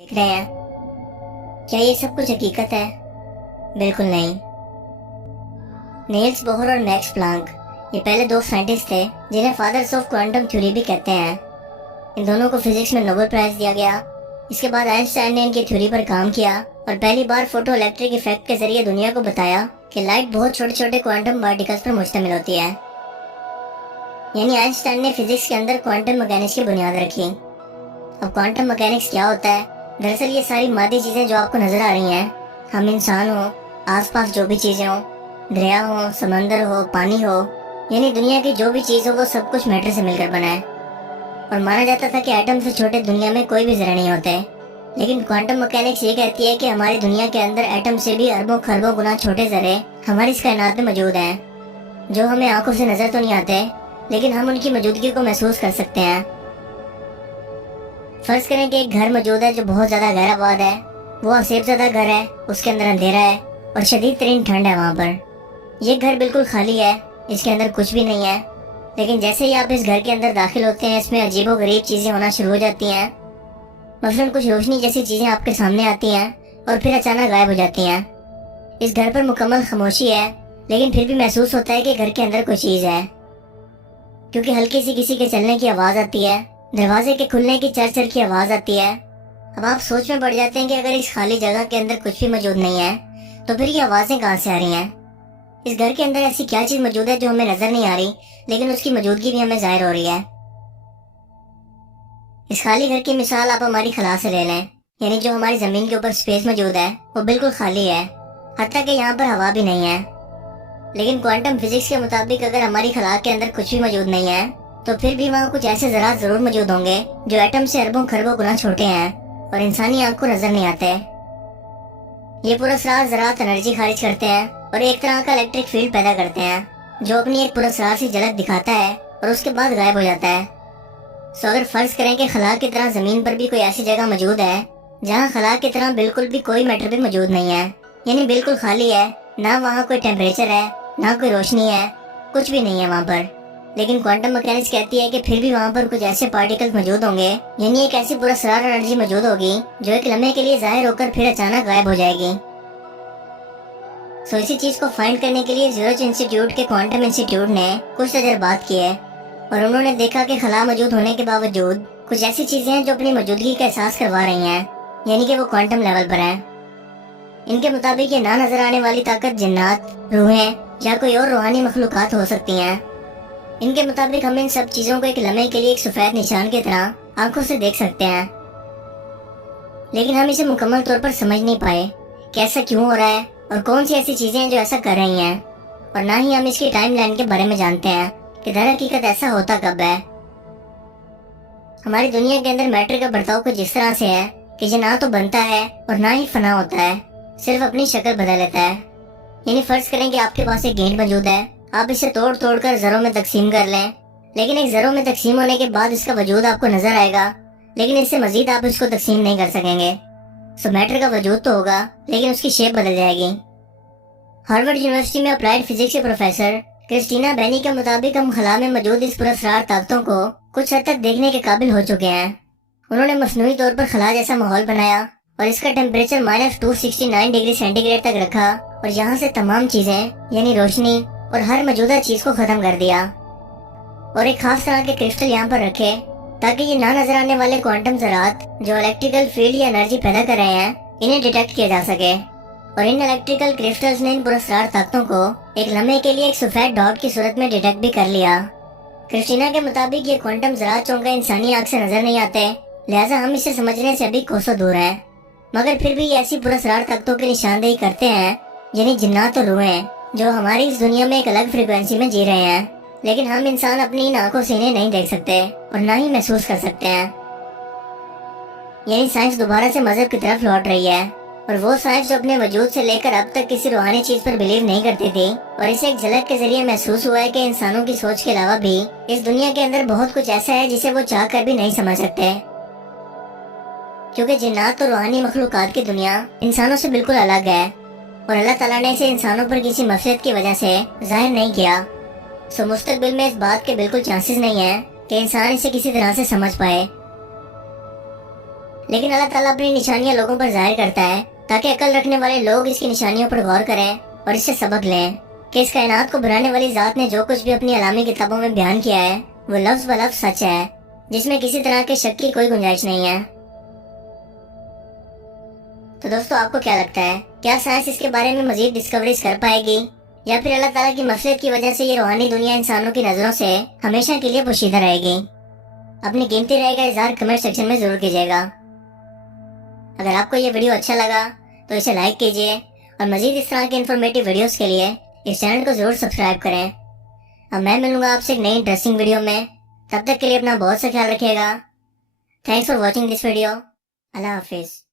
देख रहे हैं, क्या ये सब कुछ हकीकत है? बिल्कुल नहीं। नील्स बोहर और मैक्स प्लांक ये पहले दो साइंटिस्ट थे जिन्हें फादर्स ऑफ क्वांटम थ्योरी भी कहते हैं। इन दोनों को फिजिक्स में नोबेल प्राइज दिया गया। इसके बाद आइंस्टाइन ने इनकी थ्योरी पर काम किया और पहली बार फोटो इलेक्ट्रिक इफेक्ट के जरिए दुनिया को बताया कि लाइट बहुत छोटे छोटे क्वांटम पार्टिकल्स पर मुश्तमिल होती है। यानी आइंस्टाइन ने फिजिक्स के अंदर क्वांटम मैकेनिक्स की बुनियाद रखी। अब क्वांटम मैकेनिक्स क्या होता है? दरअसल ये सारी मादी चीजें जो आपको नजर आ रही हैं, हम इंसान हो, आसपास जो भी चीजें हो, दरिया हो, समंदर हो, पानी हो, यानी दुनिया की जो भी चीज हो, वो सब कुछ मैटर से मिलकर बना है। और माना जाता था कि एटम से छोटे दुनिया में कोई भी जरा नहीं होते, लेकिन क्वांटम मैकेनिक्स ये कहती है कि हमारी दुनिया के अंदर एटम से भी अरबों खरबों गुना छोटे जरे हमारी इस कायनात में मौजूद हैं, जो हमें आंखों से नजर तो नहीं आते, लेकिन हम उनकी मौजूदगी को महसूस कर सकते हैं। फर्ज करें कि एक घर मौजूद है जो बहुत ज्यादा गहराबाद है। वो असेब ज़्यादा घर है, उसके अंदर अंधेरा है और शदीद तरीन ठंड है वहाँ पर। ये घर बिल्कुल खाली है, इसके अंदर कुछ भी नहीं है, लेकिन जैसे ही आप इस घर के अंदर दाखिल होते हैं, इसमें अजीबो गरीब चीजें होना शुरू हो जाती हैं। मसलन कुछ रोशनी जैसी चीजें आपके सामने आती हैं और फिर अचानक गायब हो जाती हैं। इस घर पर मुकम्मल खामोशी है, लेकिन फिर भी महसूस होता है कि घर के अंदर कोई चीज है, क्योंकि हल्की सी किसी के चलने की आवाज आती है, दरवाजे के खुलने की चर चर की आवाज आती है। अब आप सोच में पड़ जाते हैं कि अगर इस खाली जगह के अंदर कुछ भी मौजूद नहीं है, तो फिर ये आवाजें कहाँ से आ रही हैं? इस घर के अंदर ऐसी क्या चीज मौजूद है जो हमें नजर नहीं आ रही, लेकिन उसकी मौजूदगी भी हमें जाहिर हो रही है? इस खाली घर की मिसाल आप हमारी खला से ले लें। यानी जो हमारी जमीन के ऊपर स्पेस मौजूद है वो बिल्कुल खाली है, हत्ता कि यहाँ पर हवा भी नहीं है। लेकिन क्वांटम फिजिक्स के मुताबिक अगर हमारी खला के अंदर कुछ भी मौजूद नहीं है, तो फिर भी वहाँ कुछ ऐसे ज़रात जरूर मौजूद होंगे जो एटम से अरबों खरबों गुना छोटे हैं और इंसानी आंख को नजर नहीं आते। ये पुरस्कार ज़रात एनर्जी खारिज करते हैं और एक तरह का इलेक्ट्रिक फील्ड पैदा करते हैं, जो अपनी एक पुरस्कार सी झलक दिखाता है और उसके बाद गायब हो जाता है। सो अगर फर्ज करें कि खला की तरह जमीन पर भी कोई ऐसी जगह मौजूद है जहाँ खला की तरह बिल्कुल भी कोई मैटर भी मौजूद नहीं है, यानी बिल्कुल खाली है, ना वहाँ कोई टेम्परेचर है, ना कोई रोशनी है, कुछ भी नहीं है वहाँ पर, लेकिन क्वांटम मैकेनिक्स कहती है कि फिर भी वहाँ पर कुछ ऐसे पार्टिकल्स मौजूद होंगे, यानी एक ऐसी पुरस्कार एनर्जी मौजूद होगी जो एक लम्हे के लिए जाहिर होकर फिर अचानक गायब हो जाएगी। सो इसी चीज को फाइंड करने के लिए ज़ूरिच इंस्टीट्यूट के क्वांटम इंस्टीट्यूट ने कुछ तजर्बात किए और उन्होंने देखा कि खला मौजूद होने के बावजूद कुछ ऐसी चीजें हैं जो अपनी मौजूदगी का एहसास करवा रही हैं, यानी कि वो क्वांटम लेवल पर हैं। इनके मुताबिक ये ना नजर आने वाली ताकत जिन्नात, रूहें या कोई और रूहानी मखलूकात हो सकती हैं। इनके मुताबिक हम इन सब चीजों को एक लम्हे के लिए एक सफेद निशान की तरह आंखों से देख सकते हैं, लेकिन हम इसे मुकम्मल तौर पर समझ नहीं पाए कि ऐसा क्यों हो रहा है और कौन सी ऐसी चीजें हैं जो ऐसा कर रही हैं, और ना ही हम इसकी टाइम लाइन के बारे में जानते हैं कि दर हकीकत ऐसा होता कब है। हमारी दुनिया के अंदर मैटर का बर्ताव कुछ इस तरह से है कि ये ना तो बनता है और ना ही फना होता है, सिर्फ अपनी शक्ल बदल लेता है। यानी फर्ज करें कि आपके पास एक गेंद मौजूद है, आप इसे तोड़ तोड़ कर जरों में तकसीम कर लें, लेकिन एक जरों में तकसीम होने के बाद इसका वजूद आपको नजर आएगा, लेकिन इससे मजीद आप इसको तकसीम नहीं कर सकेंगे। सो मैटर का वजूद तो होगा, लेकिन उसकी शेप बदल जाएगी। हार्वर्ड यूनिवर्सिटी में अप्लाइड फिजिक्स के प्रोफेसर क्रिस्टीना बेनी के मुताबिक हम खला में मौजूद इस पुरस्कार ताकतों को कुछ हद तक देखने के काबिल हो चुके हैं। उन्होंने मसनूई तौर पर खला जैसा माहौल बनाया और इसका टेम्परेचर -269 डिग्री सेंटीग्रेड तक रखा और यहाँ से तमाम चीजें यानी रोशनी और हर मौजूदा चीज को खत्म कर दिया और एक खास तरह के क्रिस्टल यहाँ पर रखे ताकि ये ना नजर आने वाले क्वांटम ज़रात जो इलेक्ट्रिकल फील्ड या एनर्जी पैदा कर रहे हैं, इन्हें डिटेक्ट किया जा सके। और इन इलेक्ट्रिकल क्रिस्टल्स ने इन पुरस्कार ताकतों को एक लम्हे के लिए एक सफेद डॉट की सूरत में डिटेक्ट भी कर लिया। क्रिस्टीना के मुताबिक ये क्वांटम ज़रात चौंका इंसानी आंख से नजर नहीं आते, लिहाजा हम इसे समझने से अभी कोसों दूर हैं, मगर फिर भी ये ऐसी पुरस्कार ताकतों की निशानदेही करते हैं, यानी जिन्नात और रूहें जो हमारी इस दुनिया में एक अलग फ्रीक्वेंसी में जी रहे हैं, लेकिन हम इंसान अपनी इन आंखों से इन्हें नहीं देख सकते और ना ही महसूस कर सकते हैं। यानी साइंस दोबारा से मजहब की तरफ लौट रही है, और वो साइंस जो अपने वजूद से लेकर अब तक किसी रूहानी चीज पर बिलीव नहीं करती थी, और इसे एक झलक के जरिए महसूस हुआ है कि इंसानों की सोच के अलावा भी इस दुनिया के अंदर बहुत कुछ ऐसा है जिसे वो चाह कर भी नहीं समझ सकते, क्योंकि जिन्नात और रूहानी मखलूकात की दुनिया इंसानों से बिल्कुल अलग है और अल्लाह ताला ने इसे इंसानों पर किसी मकसद की वजह से जाहिर नहीं किया। सो मुस्तकबिल में इस बात के बिल्कुल चांसेस नहीं है कि इंसान इसे किसी तरह से समझ पाए। لیکن اللہ تعالیٰ اپنی نشانیاں لوگوں پر ظاہر کرتا ہے تاکہ عقل رکھنے والے لوگ اس کی نشانیوں پر غور کریں اور اس سے سبق لیں کہ اس کائنات کو بنانے والی ذات نے جو کچھ بھی اپنی علامی کتابوں میں بیان کیا ہے وہ لفظ ب لفظ سچ ہے، جس میں کسی طرح کے شک کی کوئی گنجائش نہیں ہے۔ تو دوستو، آپ کو کیا لگتا ہے، کیا سائنس اس کے بارے میں مزید ڈسکوریز کر پائے گی، یا پھر اللہ تعالیٰ کی مغفرت کی وجہ سے یہ روحانی دنیا انسانوں کی نظروں سے ہمیشہ کے لیے پوشیدہ رہے گی؟ اپنی قیمتی رائے کا اظہار کمنٹ سیکشن میں ضرور کیجیے گا۔ اگر آپ کو یہ ویڈیو اچھا لگا تو اسے لائک کیجیے اور مزید اس طرح کے انفارمیٹیو ویڈیوز کے لیے اس چینل کو ضرور سبسکرائب کریں۔ اب میں ملوں گا آپ سے ایک نئی انٹرسٹنگ ویڈیو میں، تب تک کے لیے اپنا بہت سا خیال رکھیے گا۔ Thanks for watching this video. اللہ حافظ۔